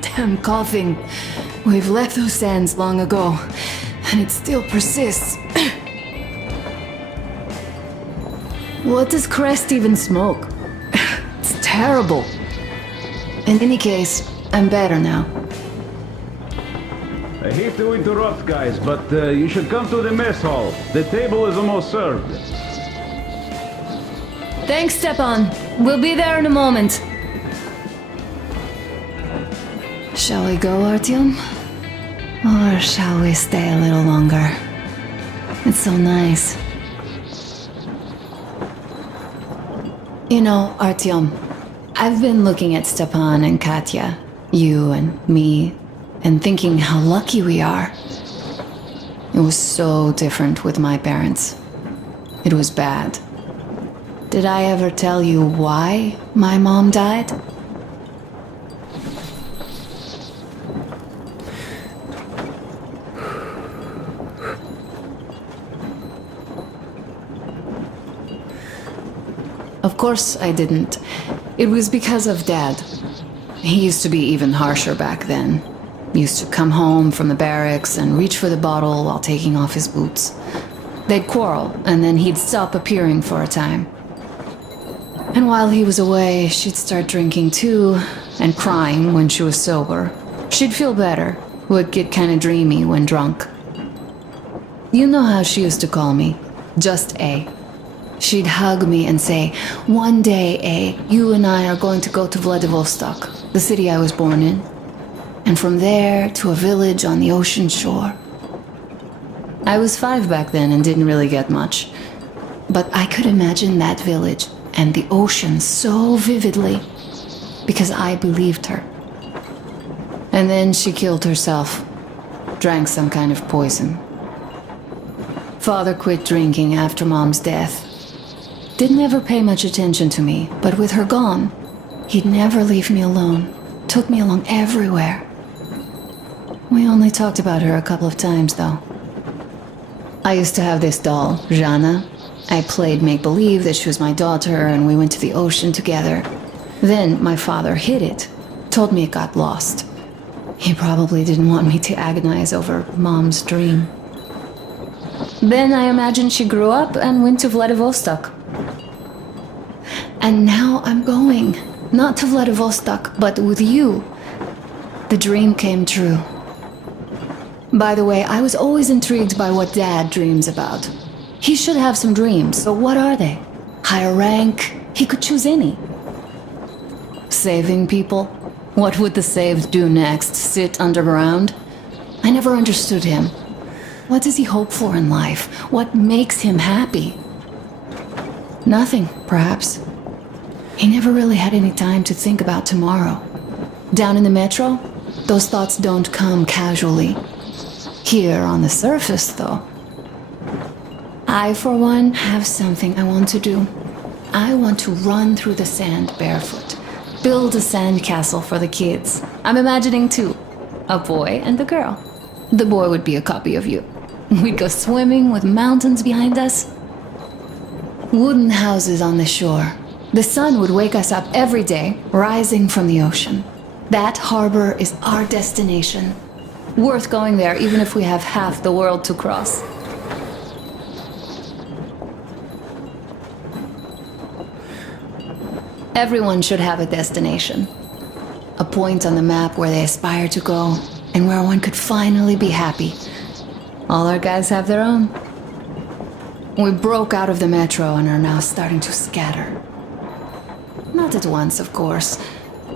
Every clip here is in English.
Damn coughing. We've left those sands long ago, and it still persists. What does Crest even smoke? It's terrible. In any case, I'm better now. I hate to interrupt, guys, but you should come to the mess hall. The table is almost served. Thanks, Stepan. We'll be there in a moment. Shall we go, Artyom? Or shall we stay a little longer? It's so nice. You know, Artyom, I've been looking at Stepan and Katya, you and me, and thinking how lucky we are. It was so different with my parents. It was bad. Did I ever tell you why my mom died? Of course I didn't. It was because of Dad. He used to be even harsher back then. Used to come home from the barracks and reach for the bottle while taking off his boots. They'd quarrel, and then he'd stop appearing for a time. And while he was away, she'd start drinking too, and crying when she was sober. She'd feel better, would get kinda dreamy when drunk. You know how she used to call me? Just A. She'd hug me and say, "One day, A, you and I are going to go to Vladivostok, the city I was born in. And from there to a village on the ocean shore." I was 5 back then and didn't really get much. But I could imagine that village and the ocean so vividly because I believed her. And then she killed herself, drank some kind of poison. Father quit drinking after Mom's death. Didn't ever pay much attention to me, but with her gone, he'd never leave me alone. Took me along everywhere. We only talked about her a couple of times, though. I used to have this doll, Jana. I played make-believe that she was my daughter, and we went to the ocean together. Then my father hid it, told me it got lost. He probably didn't want me to agonize over Mom's dream. Then I imagine she grew up and went to Vladivostok. And now I'm going, not to Vladivostok, but with you. The dream came true. By the way, I was always intrigued by what Dad dreams about. He should have some dreams, so what are they? Higher rank? He could choose any. Saving people? What would the saved do next? Sit underground? I never understood him. What does he hope for in life? What makes him happy? Nothing, perhaps. He never really had any time to think about tomorrow. Down in the metro, those thoughts don't come casually. Here on the surface, though. I, for one, have something I want to do. I want to run through the sand barefoot. Build a sandcastle for the kids. I'm imagining two. A boy and a girl. The boy would be a copy of you. We'd go swimming with mountains behind us. Wooden houses on the shore. The sun would wake us up every day, rising from the ocean. That harbor is our destination. Worth going there, even if we have half the world to cross. Everyone should have a destination. A point on the map where they aspire to go, and where one could finally be happy. All our guys have their own. We broke out of the metro and are now starting to scatter. Not at once, of course.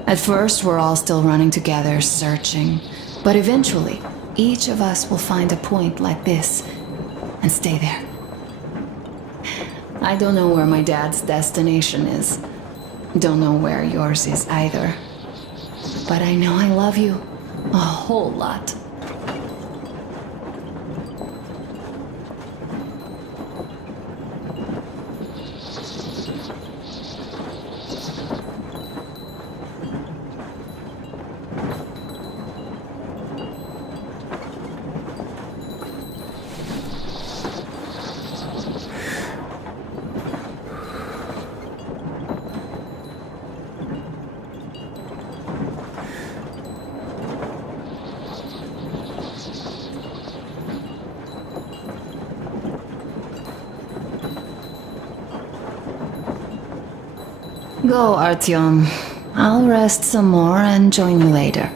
At first, we're all still running together, searching. But eventually, each of us will find a point like this and stay there. I don't know where my dad's destination is. Don't know where yours is either. But I know I love you a whole lot. Go, Artyom. I'll rest some more and join you later.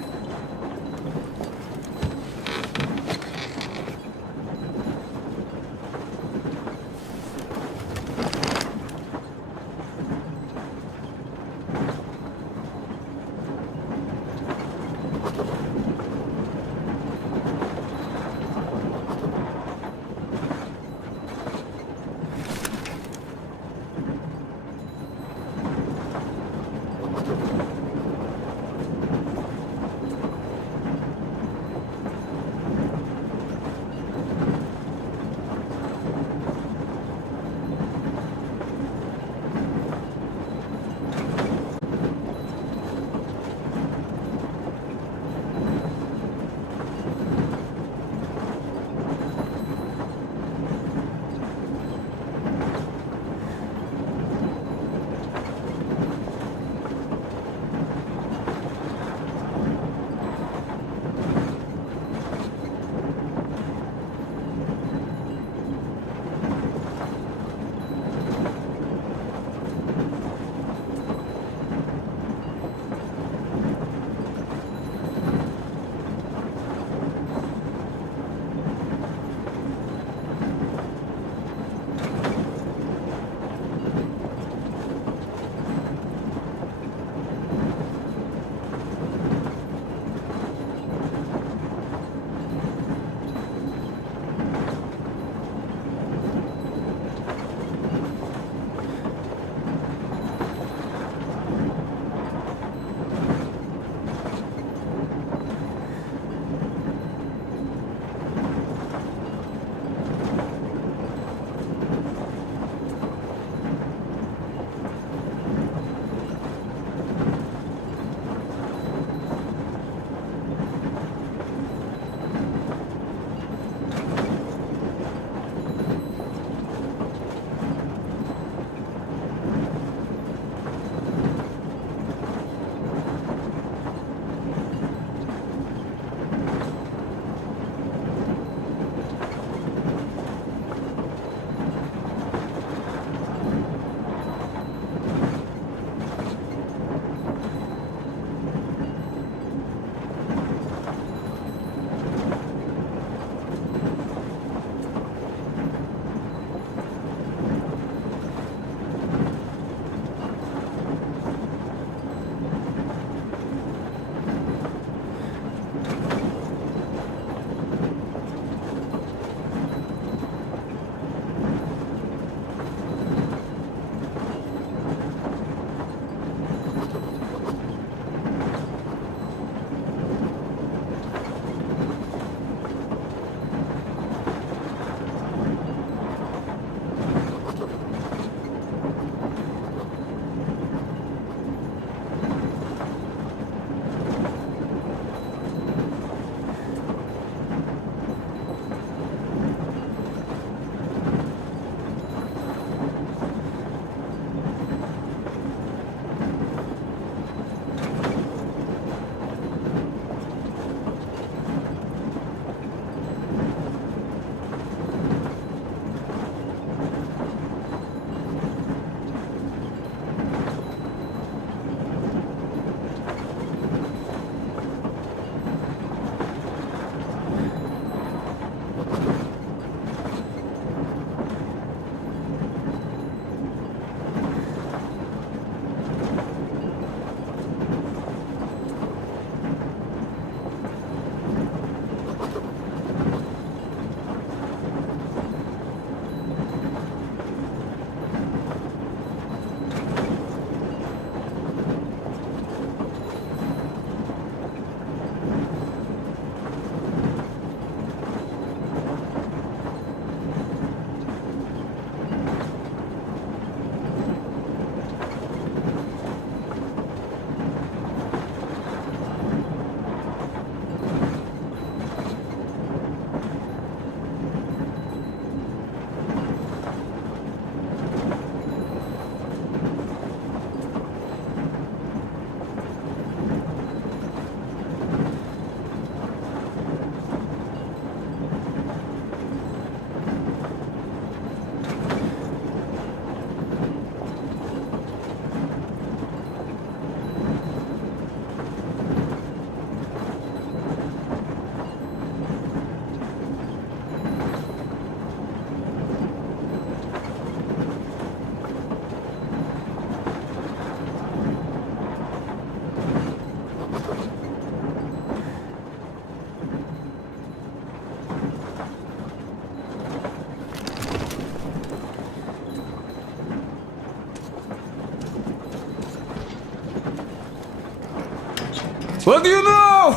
What do you know?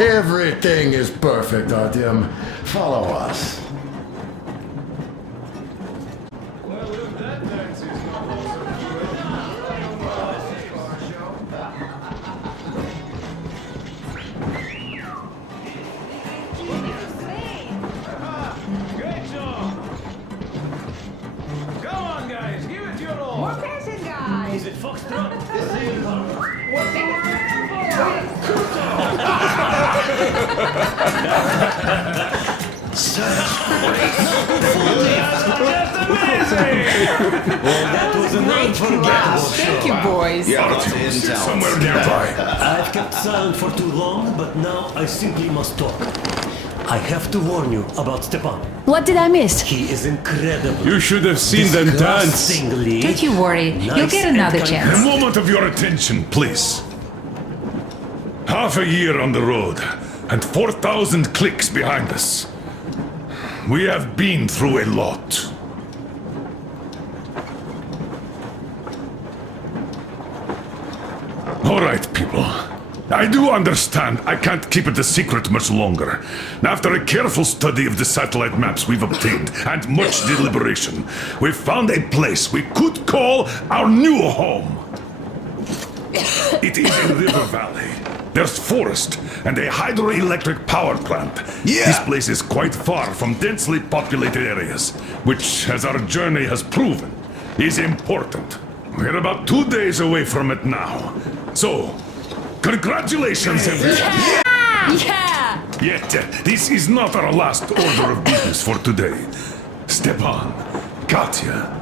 Everything is perfect, Artyom. Follow us. Great job! Come on, guys, give it your all! More passing, guys! Is it Foxtrot? That was an unforgettable Thank you, show. boys. Somewhere nearby. I've kept silent for too long, but now I simply must talk. I have to warn you about Stepan. What did I miss? He is incredible. You should have seen them dance. Disgustingly Don't you worry. You'll nice get another and A chance. moment of your attention, please. Half a year on the road, and 4,000 clicks behind us. We have been through a lot. All right, people. I do understand I can't keep it a secret much longer. After a careful study of the satellite maps we've obtained and much deliberation, we've found a place we could call our new home. It is in River Valley. There's forest and a hydroelectric power plant. This place is quite far from densely populated areas, which, as our journey has proven, is important. We're about 2 days away from it now. So, congratulations, everyone! Yeah! Yet, this is not our last order of business for today. Stepan, Katya,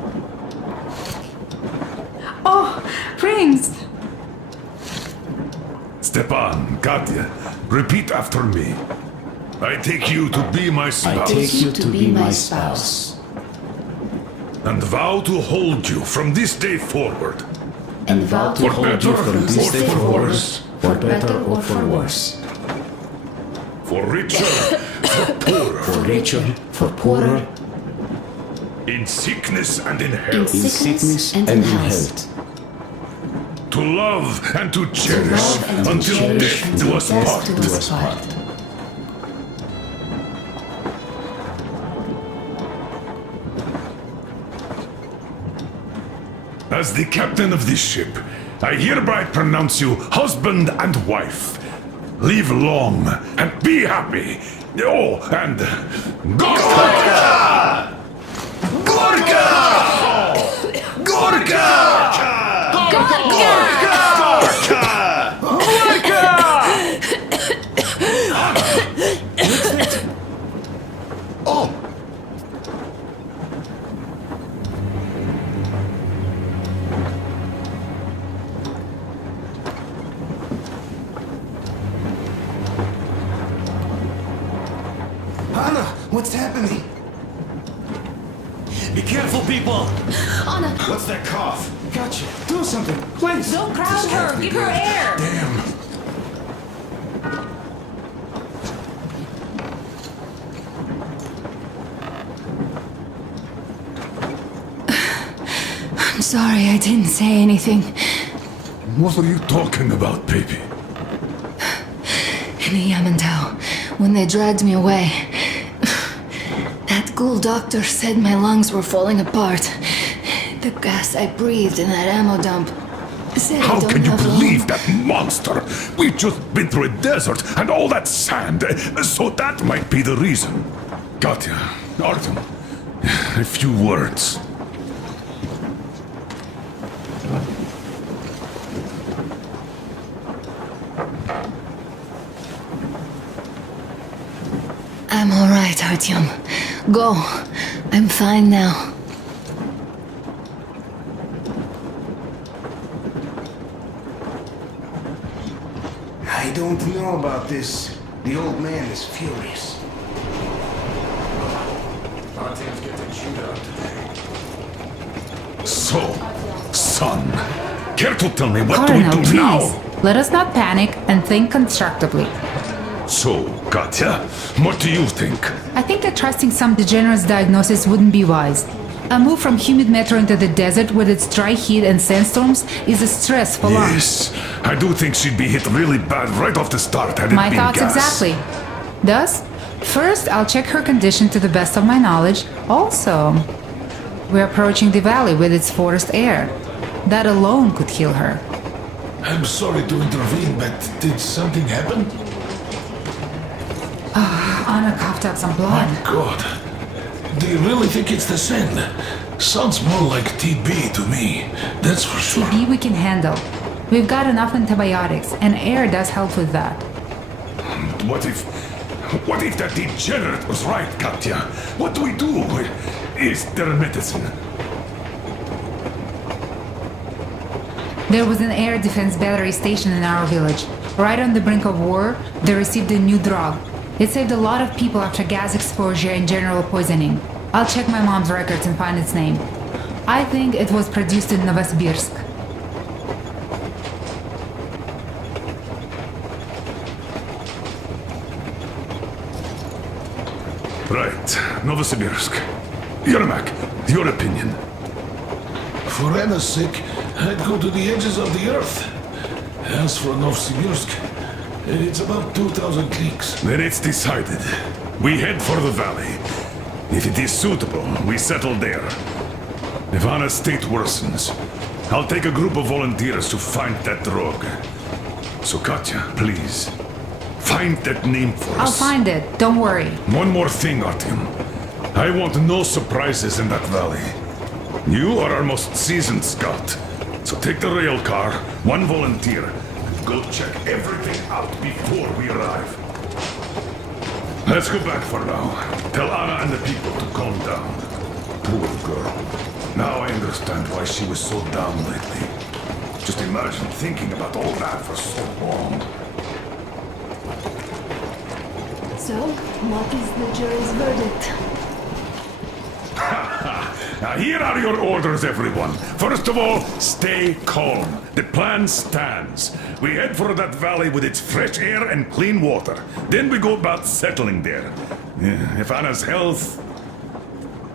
Oh, Prince! Stepan, Katya, repeat after me. I take you to be my spouse. I take you to be my spouse, And vow to hold you from this day forward. and vow to For hold better you from or this day for forward, worse. for better or for worse, For richer, for poorer. for richer, for poorer, In sickness and in in health. sickness and in health, To love and to cherish love and to until cherish death do us death part. do us part. As the captain of this ship, I hereby pronounce you husband and wife. Live long and be happy. Oh, and Gorka! Gorka! Gorka! Oh! Anna, what's happening? Be careful, people! What's that cough? Gotcha. Do something, please. Don't crowd her! Give her air! Damn. I'm sorry I didn't say anything. What are you talking about, baby? In the Yamantau, when they dragged me away, that ghoul doctor said my lungs were falling apart. The gas I breathed in that ammo dump said I How don't can you have believe long. that monster? We've just been through a desert and all that sand, so that might be the reason. Katya, Artem, a few words. I'm all right, Artyom. Go. I'm fine now. I don't know about this. The old man is furious. Artyom's getting chewed out today. So, son, care to tell me what Colonel, do we do please. now? Let us not panic and think constructively. So, Katya, what do you think? I think that trusting some degenerate's diagnosis wouldn't be wise. A move from humid metro into the desert with its dry heat and sandstorms is a stress for lungs. Yes, I do think she'd be hit really bad right off the start had it My been thoughts gas. exactly. Thus, first I'll check her condition to the best of my knowledge. Also, we're approaching the valley with its forest air. That alone could heal her. I'm sorry to intervene, but did something happen? Anna coughed up some blood. God. Do you really think it's the sand? Sounds more like TB to me. That's for sure. TB we can handle. We've got enough antibiotics, and air does help with that. What if that degenerate was right, Katya? What do we do? Is there medicine? There was an air defense battery station in our village. Right on the brink of war, they received a new drug. It saved a lot of people after gas exposure and general poisoning. I'll check my mom's records and find its name. I think it was produced in Novosibirsk. Right, Novosibirsk. Yermak, your opinion. For Anna's sake, I'd go to the edges of the earth. As for Novosibirsk, it's about 2,000 leagues. Then it's decided. We head for the valley. If it is suitable, we settle there. If Anna's state worsens, I'll take a group of volunteers to find that drug. So Katya, please, find that name for I'll us. find it, don't worry. One more thing, Artyom. I want no surprises in that valley. You are our most seasoned scout. So take the rail car, one volunteer, and go check everything out before we arrive. Let's go back for now. Tell Anna and the people to calm down. Poor girl. Now I understand why she was so down lately. Just imagine thinking about all that for so long. So, what is the jury's verdict? Now here are your orders, everyone. First of all, stay calm. The plan stands. We head for that valley with its fresh air and clean water. Then we go about settling there. If Anna's health...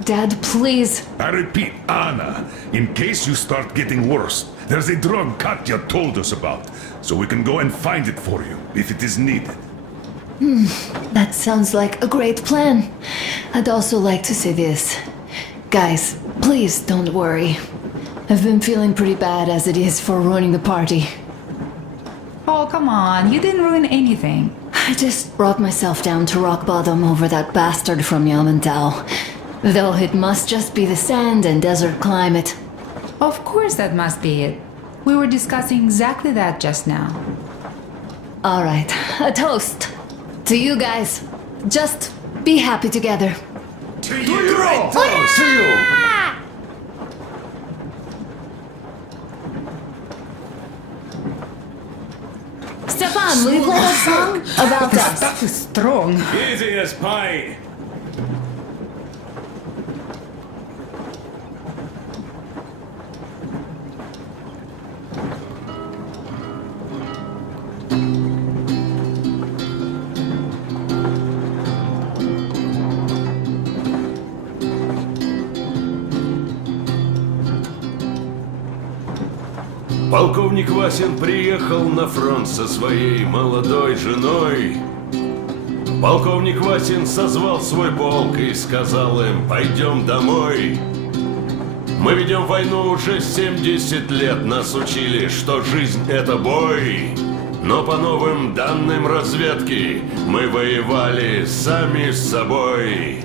Dad, please. I repeat, Anna, in case you start getting worse, there's a drug Katya told us about, so we can go and find it for you, if it is needed. That sounds like a great plan. I'd also like to say this. Guys, please don't worry. I've been feeling pretty bad as it is for ruining the party. Oh, come on, you didn't ruin anything. I just brought myself down to rock bottom over that bastard from Yamantau. Though it must just be the sand and desert climate. Of course that must be it. We were discussing exactly that just now. Alright, a toast. To you guys. Just be happy together. To To you! To you! Stefan, will you play that song? About us. Stuff is strong. Easy as pie. Полковник Васин приехал на фронт со своей молодой женой. Полковник Васин созвал свой полк и сказал им: пойдем домой. Мы ведем войну уже 70 лет, нас учили, что жизнь это бой. Но по новым данным разведки мы воевали сами с собой.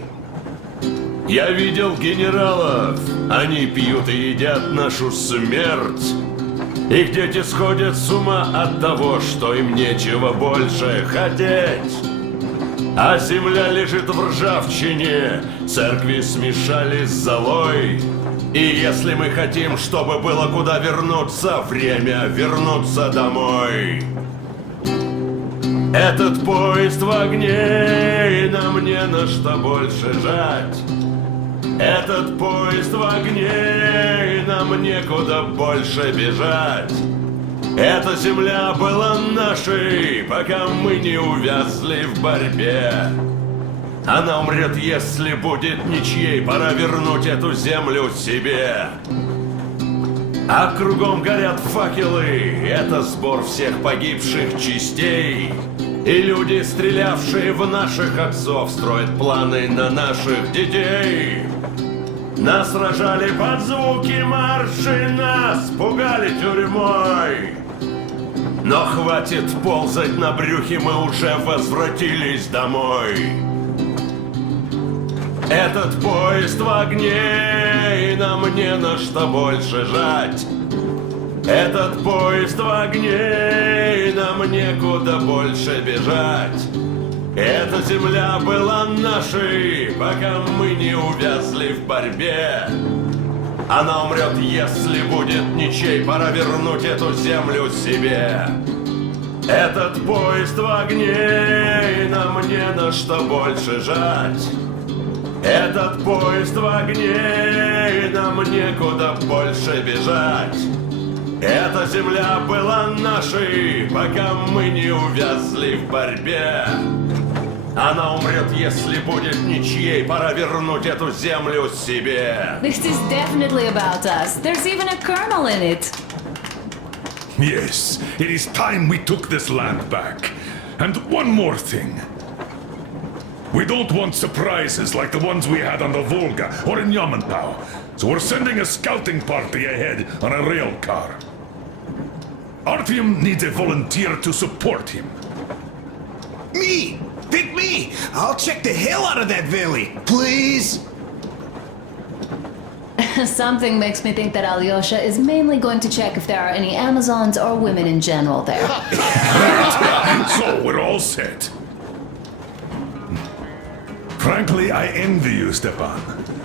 Я видел генералов, они пьют и едят нашу смерть. Их дети сходят с ума от того, что им нечего больше хотеть. А земля лежит в ржавчине, церкви смешались с золой. И если мы хотим, чтобы было куда вернуться, время вернуться домой. Этот поезд в огне, и нам не на что больше жать. Этот поезд в огне, и нам некуда больше бежать. Эта земля была нашей, пока мы не увязли в борьбе. Она умрет, если будет ничьей. Пора вернуть эту землю себе. А кругом горят факелы. Это сбор всех погибших частей. И люди, стрелявшие в наших отцов, строят планы на наших детей. Нас сражали под звуки марши, нас пугали тюрьмой. Но хватит ползать на брюхе, мы уже возвратились домой. Этот поезд в огне, и нам не на что больше жать. Этот поезд в огне, и нам некуда больше бежать. Эта земля была нашей, пока мы не увязли в борьбе. Она умрет, если будет ничей. Пора вернуть эту землю себе. Этот поезд в огне, и нам не на что больше жать. Этот поезд в огне, и нам некуда больше бежать. Эта земля была нашей, пока мы не увязли в борьбе. Она умрет, если будет ничьей. Пора вернуть эту землю себе. This is definitely about us. There's even a colonel in it. Yes, it is time we took this land back. And one more thing. We don't want surprises like the ones we had on the Volga or in Yamantau. So we're sending a scouting party ahead on a rail car. Artyom needs a volunteer to support him. Me! Pick me! I'll check the hell out of that valley. Please? Something makes me think that Alyosha is mainly going to check if there are any Amazons or women in general there. So we're all set. Frankly, I envy you, Stepan.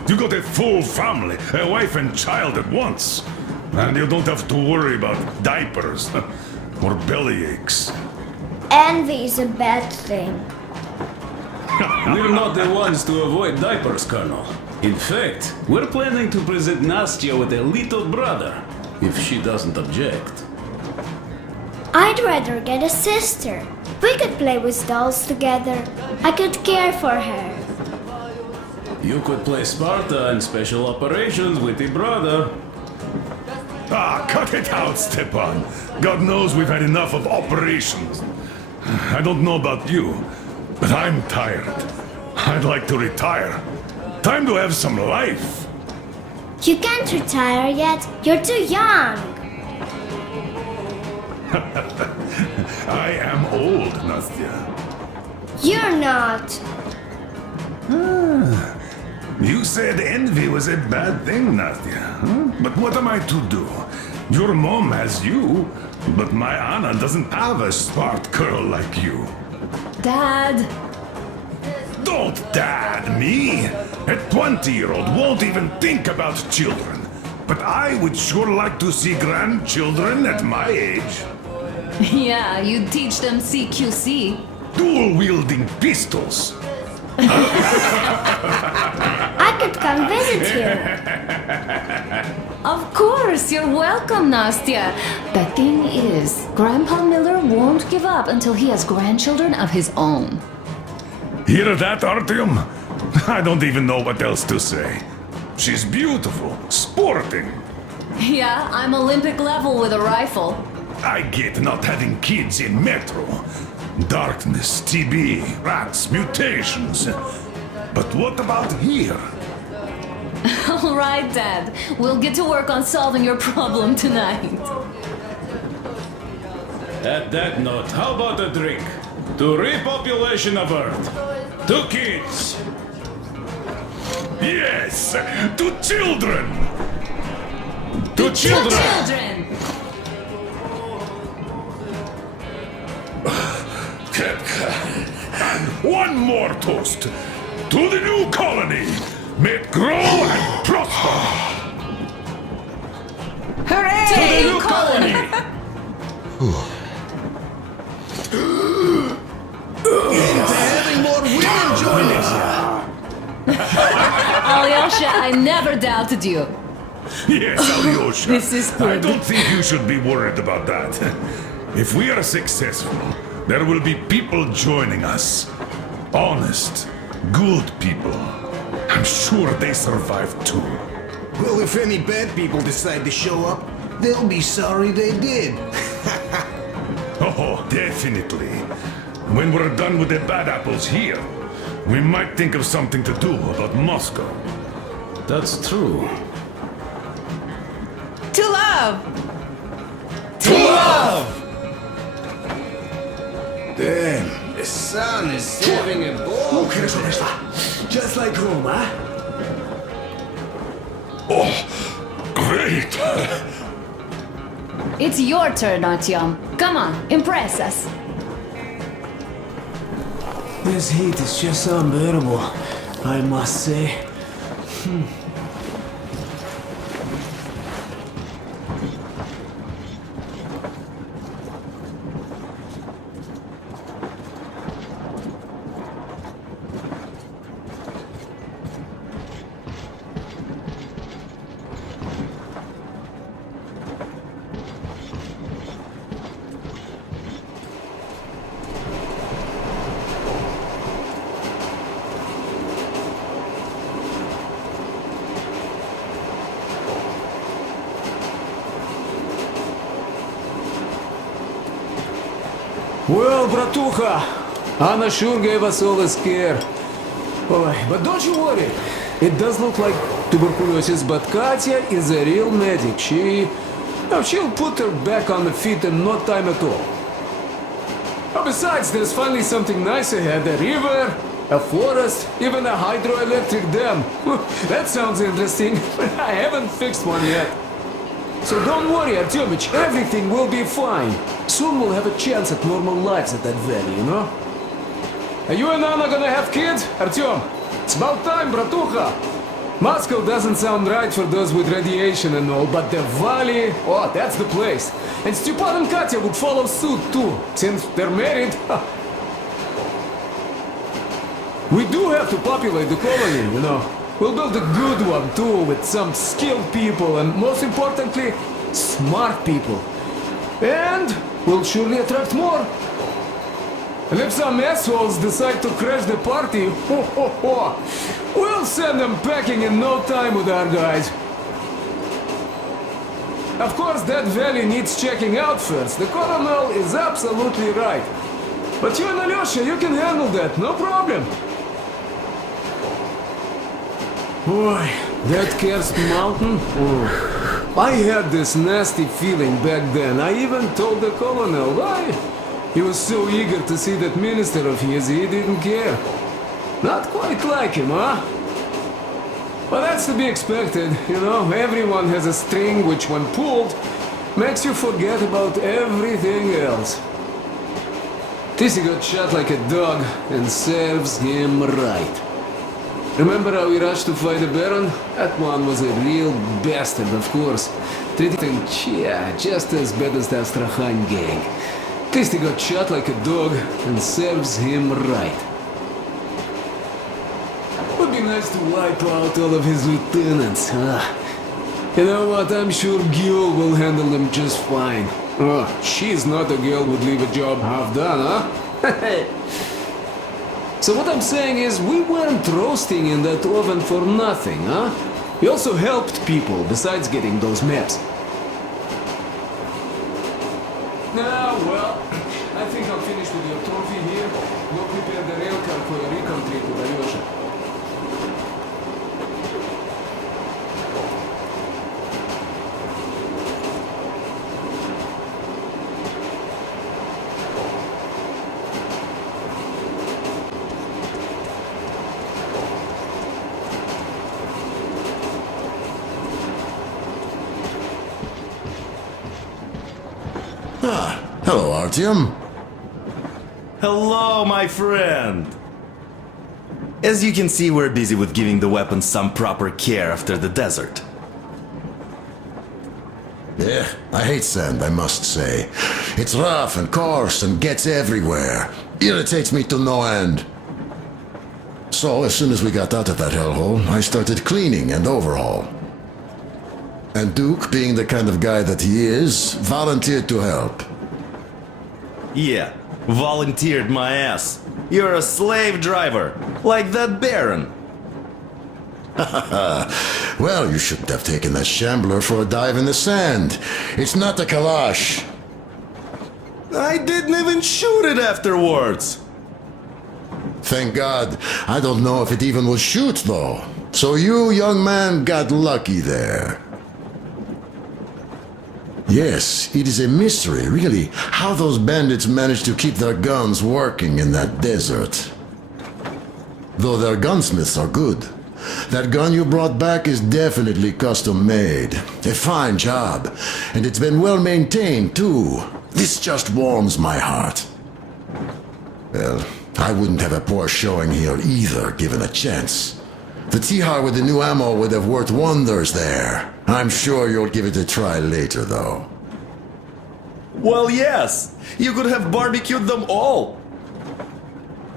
You got a full family, a wife and child at once. And you don't have to worry about diapers or belly aches. Envy is a bad thing. We're not the ones to avoid diapers, Colonel. In fact, we're planning to present Nastya with a little brother, if she doesn't object. I'd rather get a sister. We could play with dolls together. I could care for her. You could play Sparta and special operations with your brother. Ah, cut it out, Stepan. God knows we've had enough of operations. I don't know about you, but I'm tired. I'd like to retire. Time to have some life. You can't retire yet. You're too young. I am old, Nastya. You're not. You said envy was a bad thing, Nastya. Huh? But what am I to do? Your mom has you, but my Anna doesn't have a smart girl like you. Dad! Don't dad me! A 20-year-old won't even think about children. But I would sure like to see grandchildren at my age. Yeah, you teach them CQC. Dual-wielding pistols. I could come visit you. Of course, you're welcome, Nastya. The thing is, Grandpa Miller won't give up until he has grandchildren of his own. Hear that, Artyom? I don't even know what else to say. She's beautiful, sporting. Yeah, I'm Olympic level with a rifle. I get not having kids in Metro. Darkness, TB, rats, mutations. But what about here? All right, Dad. We'll get to work on solving your problem tonight. At that note, how about a drink? To repopulation of Earth. To kids. Yes, to children. To children. Children! And one more toast. To the new colony. May it grow and prosper. Hooray! To the new colony. Having more women join us. Alyosha, I never doubted you. Yes, Alyosha. This is I good. don't think you should be worried about that. If we are successful, there will be people joining us. Honest, Good people. I'm sure they survived too. Well, if any bad people decide to show up, they'll be sorry they did. Oh, definitely. When we're done with the bad apples here, we might think of something to do about Moscow. That's true. To love! Damn, the sun is having a ball. Just like home, huh? Oh, great! It's your turn, Artyom. Come on, impress us. This heat is just unbearable, I must say. Well, bratucha, Anna sure gave us all a scare. Boy, but don't you worry. It does look like tuberculosis, but Katya is a real medic. She'll put her back on the feet in no time at all. Oh, besides, there's finally something nice ahead. A river, a forest, even a hydroelectric dam. That sounds interesting, but I haven't fixed one yet. So don't worry, Artyomich, everything will be fine. Soon we'll have a chance at normal lives at that valley, you know? Are you and Anna gonna have kids, Artyom? It's about time, bratucha. Moscow doesn't sound right for those with radiation and all, but the valley, oh, that's the place. And Stepan and Katya would follow suit too, since they're married. We do have to populate the colony, you know. We'll build a good one too, with some skilled people and, most importantly, smart people. And we'll surely attract more. And if some assholes decide to crash the party, we'll send them packing in no time with our guys. Of course, that valley needs checking out first. The colonel is absolutely right. But you and Alyosha, you can handle that, no problem. Boy, that Kerst mountain? Oh. I had this nasty feeling back then. I even told the colonel why. He was so eager to see that minister of his, he didn't care. Not quite like him, huh? Well, that's to be expected, you know. Everyone has a string which, when pulled, makes you forget about everything else. Tissy got shot like a dog, and serves him right. Remember how we rushed to fight the Baron? That one was a real bastard, of course. Treated him, just as bad as the Astrakhan gang. Tissy got shot like a dog, and serves him right. Would be nice to wipe out all of his lieutenants, huh? You know what, I'm sure Gil will handle them just fine. Oh, she's not a girl who'd leave a job half done, huh? So what I'm saying is, we weren't roasting in that oven for nothing, huh? We also helped people, besides getting those maps. Now, well, I think I'll finish with your trophy here. We'll prepare the rail car for a recon trip with Alyosha. Hello, Artyom. Hello, my friend. As you can see, we're busy with giving the weapons some proper care after the desert. Yeah, I hate sand, I must say. It's rough and coarse and gets everywhere. Irritates me to no end. So, as soon as we got out of that hellhole, I started cleaning and overhaul. And Duke, being the kind of guy that he is, volunteered to help. Yeah, Volunteered my ass. You're a slave driver, like that Baron. Well, you shouldn't have taken that shambler for a dive in the sand. It's not a Kalash. I didn't even shoot it afterwards. Thank God. I don't know if it even will shoot, though. So you, young man, got lucky there. Yes, it is a mystery, really, how those bandits managed to keep their guns working in that desert. Though their gunsmiths are good. That gun you brought back is definitely custom made. A fine job. And it's been well maintained, too. This just warms my heart. Well, I wouldn't have a poor showing here either, given a chance. The Tihar with the new ammo would have worked wonders there. I'm sure you'll give it a try later, though. Well, yes. You could have barbecued them all.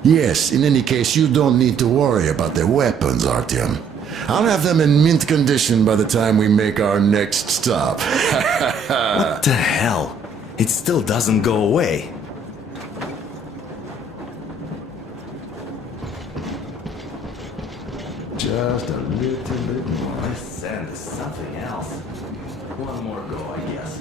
Yes, in any case, you don't need to worry about their weapons, Artyom. I'll have them in mint condition by the time we make our next stop. What the hell? It still doesn't go away. Just a little bit more. This sand is something else. One more go, I guess.